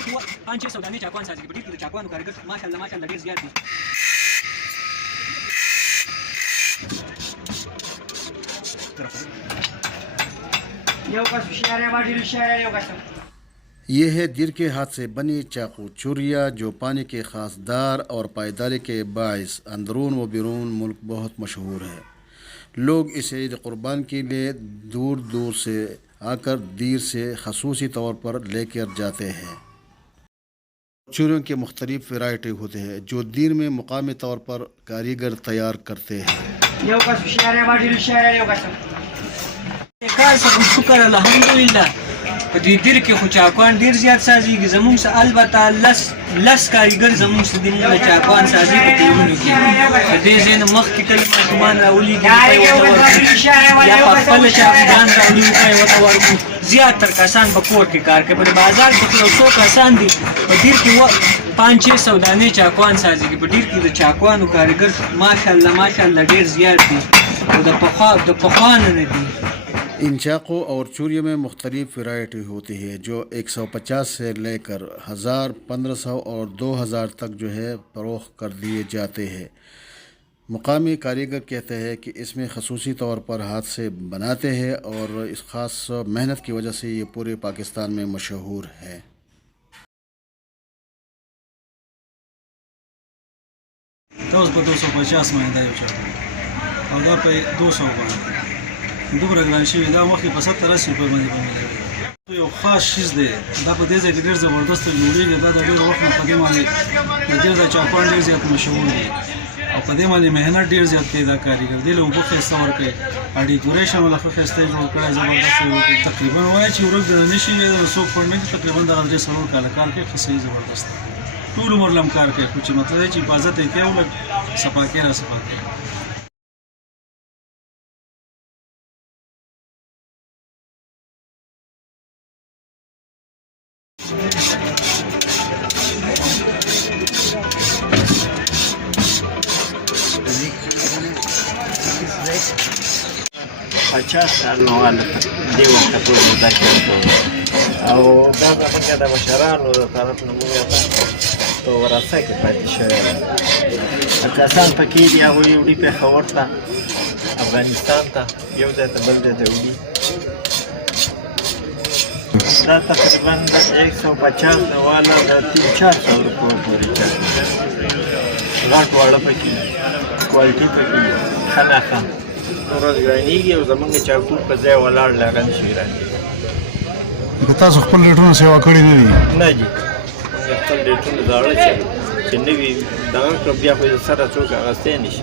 5-6 دانې چاقوان ساتي په ډېر کې د چاقوانو کارګر ماشاءالله ډېر زیات دي. ये है दीर के हाथ से बनी चाकू चुरिया जो पानी के खासदार और पायदारी के बायस अंदरून व बैरून मुल्क बहुत मशहूर है. लोग इसे ईद कुर्बान के लिए दूर दूर से आकर दीर से खसूसी तौर पर लेकर जाते हैं. चूरियों के मुख्तलिफ वैरायटी होते हैं जो दीर में मुकामी तौर पर कारीगर तैयार करते हैं. شکر الحمدلله په دې دیر کې خو چاقوان ډېر زیات سازیږي. زموږ سره البته لس کاریګر زموږ سره دي. موږ چاقوان سازي په کورونو کې په دې ځای نه مخکې کله ماشومان راولېږي یا په خپله چاقوګان راوړي روپۍ ورته ورکړو. زیاتر کسان په کور کې کار کوي. په بازار کې خو یو څو کسان دي په دیر کې 500 دانې چاقوان سازیږي. په ډېر کې د چاقوانو کارګر ماشاءالله ډېر زیات دي او د پخوا نه دي. इन चाकू और चूरियों में मुख्तलिफ वैरायटी होती है जो 150 से लेकर 1000, 1500 और 2000 तक जो है फरोख्त कर दिए जाते हैं. मुकामी कारीगर कहते हैं कि इसमें खसूसी तौर पर हाथ से बनाते हैं और इस ख़ास मेहनत की वजह से ये पूरे पाकिस्तान में मशहूर है. तो 250 में और 200 دومره ګران شوي دا مخکې په 70-80 روپۍ باندې ملګري. یو خاص شیز دی دا په دې ځای کې ډېر زبردست جوړېږي. دا د ډېر وخت نه په دې باندې د دې د چاقوان ډېر زیات مشهور دي او په دې باندې محنت ډېر زیات کوي دا کاریګر. دې له اوبه ښایسته ورکوي او ډیکوریشن ولې ښه ښایسته یې جوړ کړی زبردست. تقریبا وایي چې ورځ د نه شي څوک پړ نه تقریبا دغه 3 کاله کار کوي. ښه صحیح زبردست ټول عمر لم کار کوي. خو چې مطلب چې حفاظت یې کوي او صفا کې را صفا کوي. پچاس سالنوال دې وخته پورې دا کار کوو او دا زموږ د مشرانو د طرف نه موږ ته په وراثه کې پاتې شوی. کسان پکې دي هغوی وړي پېښور ته افغانستان ته یو ځای ته بل ځای ته وړي. دا تقریبا د 150 نه والا د 300-400 روپیو پورې چاقو غټ واړه پکې کوالټي پکې ښه نښه ورځ ګرانېږي او زموږ چاقو په ځای ولاړ لاغه نشي ګرانېږي. که تاسو خپل ریټونه سیوا کړي نه دي؟ نه جي موږ خپل ریټونه زاړه چې نه وي دغه کړه بیا خو یې سره څوک اخیستی نه شي.